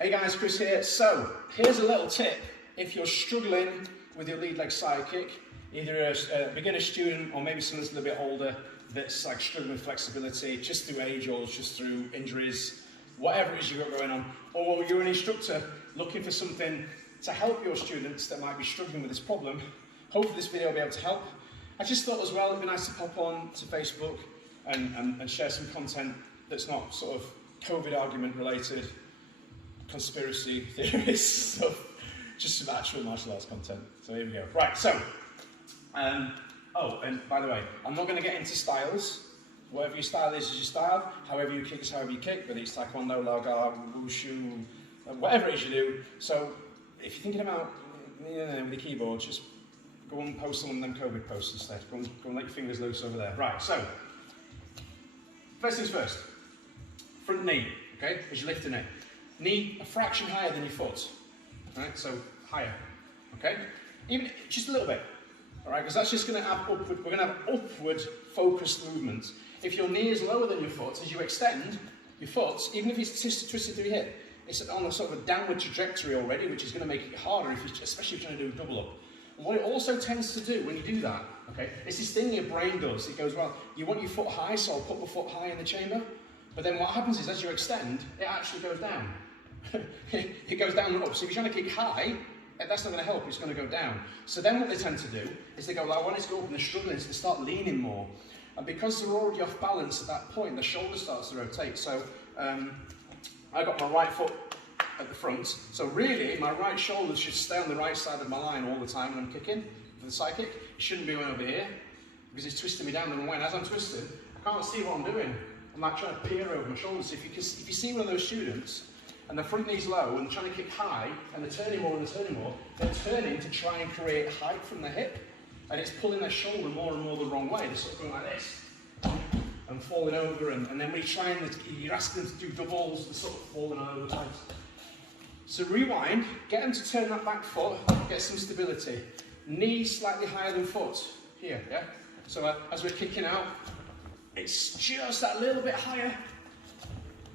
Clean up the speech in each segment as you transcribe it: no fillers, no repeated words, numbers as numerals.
Hey guys, Chris here. So, here's a little tip. If you're struggling with your lead leg side kick, either a beginner student or maybe someone that's a little bit older that's like struggling with flexibility, just through age or just through injuries, whatever it is you've got going on, or you're an instructor looking for something to help your students that might be struggling with this problem, hopefully this video will be able to help. I just thought as well it'd be nice to pop on to Facebook and share some content that's not sort of COVID argument related, conspiracy theorists stuff, just some actual martial arts content. So here we go. Right, so, oh, and by the way, I'm not going to get into styles. Whatever your style is your style. However you kick is however you kick, whether it's taekwondo, laogai, wushu, whatever it is you do. So if you're thinking about with the keyboard, just go and post some of them COVID posts instead. Go and let your fingers loose over there. Right, so, first things first. Front knee, okay, as you lift the knee. Knee a fraction higher than your foot, right? So higher, okay? Even just a little bit, all right? Because that's just going to have upward. We're going to have upward focused movements. If your knee is lower than your foot, as you extend your foot, even if it's twisted through your hip, it's on a sort of a downward trajectory already, which is going to make it harder, especially if you're trying to do a double up. And what it also tends to do when you do that, okay, it's this thing your brain does. It goes, well, you want your foot high, so I'll put my foot high in the chamber. But then what happens is, as you extend, it actually goes down. It goes down and up. So if you're trying to kick high, that's not going to help, it's going to go down. So then what they tend to do is they go, well, I want it to go up, and they're struggling, so they start leaning more. And because they're already off balance at that point, the shoulder starts to rotate. So I got my right foot at the front. So really, my right shoulder should stay on the right side of my line all the time when I'm kicking for the side kick. It shouldn't be going over here, because it's twisting me down the wrong way. And as I'm twisting, I can't see what I'm doing. I'm like trying to peer over my shoulders. If you see one of those students, and the front knee's low, and trying to kick high, and they're turning more and they're turning more, they're turning to try and create height from the hip, and it's pulling their shoulder more and more the wrong way. They're sort of going like this, and falling over, and then when you're asking them to do doubles, they're sort of falling all over the place. So rewind, get them to turn that back foot, get some stability. Knee slightly higher than foot, here, yeah? So as we're kicking out, it's just that little bit higher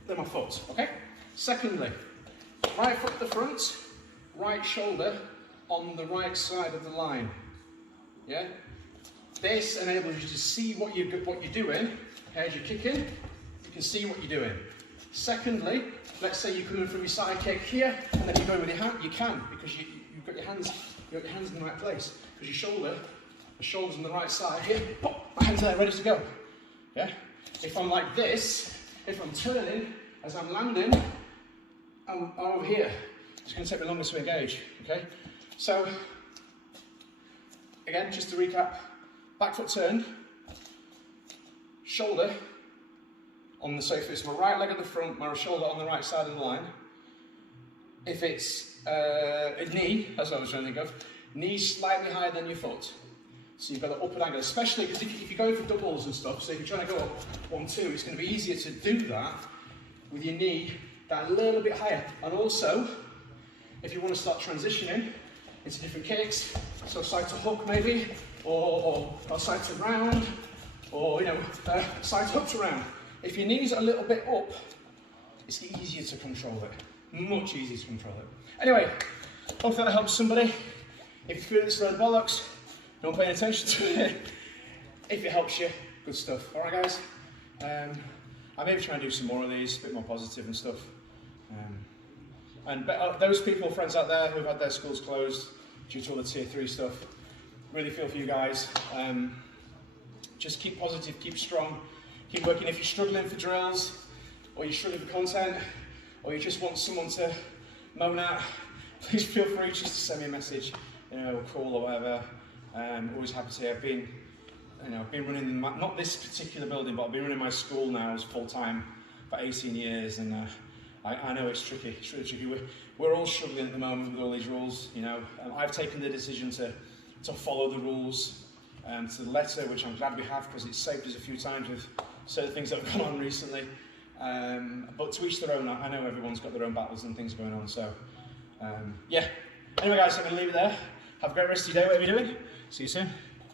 than my foot, okay? Secondly, right foot at the front, right shoulder on the right side of the line. Yeah? This enables you to see what you're doing. As you're kicking, you can see what you're doing. Secondly, let's say you're coming from your side kick here, and then you're going with your hand. You can, because you've got your hands in the right place. Because the shoulder's on the right side here. Pop, my hands are there, ready to go. Yeah? If I'm like this, if I'm turning as I'm landing, I'm over here. It's going to take me longer to engage, okay? So, again, just to recap, back foot turned, shoulder on the, so if it's my right leg at the front, my shoulder on the right side of the line. If it's a knee, that's what I was trying to think of, knee slightly higher than your foot. So you've got an upward angle, especially because if you're going for doubles and stuff, so if you're trying to go up 1, 2, it's going to be easier to do that with your knee down a little bit higher. And also, if you want to start transitioning into different kicks, so side to hook maybe, or side to round, or side to hook to round. If your knees are a little bit up, it's easier to control it. Much easier to control it. Anyway, hopefully that helps somebody. If you feel this load of bollocks, don't pay attention to it. If it helps you, good stuff. All right, guys. I maybe try and do some more of these, a bit more positive and stuff. Those people, friends out there who've had their schools closed due to all the tier 3 stuff, really feel for you guys. Just keep positive, keep strong, keep working. If you're struggling for drills, or you're struggling for content, or you just want someone to moan at, please feel free just to send me a message, a call or whatever. Always happy to. I've been running not this particular building, but I've been running my school now as full time for 18 years, and I know it's tricky. It's really tricky. We're all struggling at the moment with all these rules. I've taken the decision to follow the rules to the letter, which I'm glad we have, because it's saved us a few times with certain things that have gone on recently. But to each their own. I know everyone's got their own battles and things going on. So yeah. Anyway, guys, I'm going to leave it there. Have a great rest of your day, whatever you're doing. See you soon.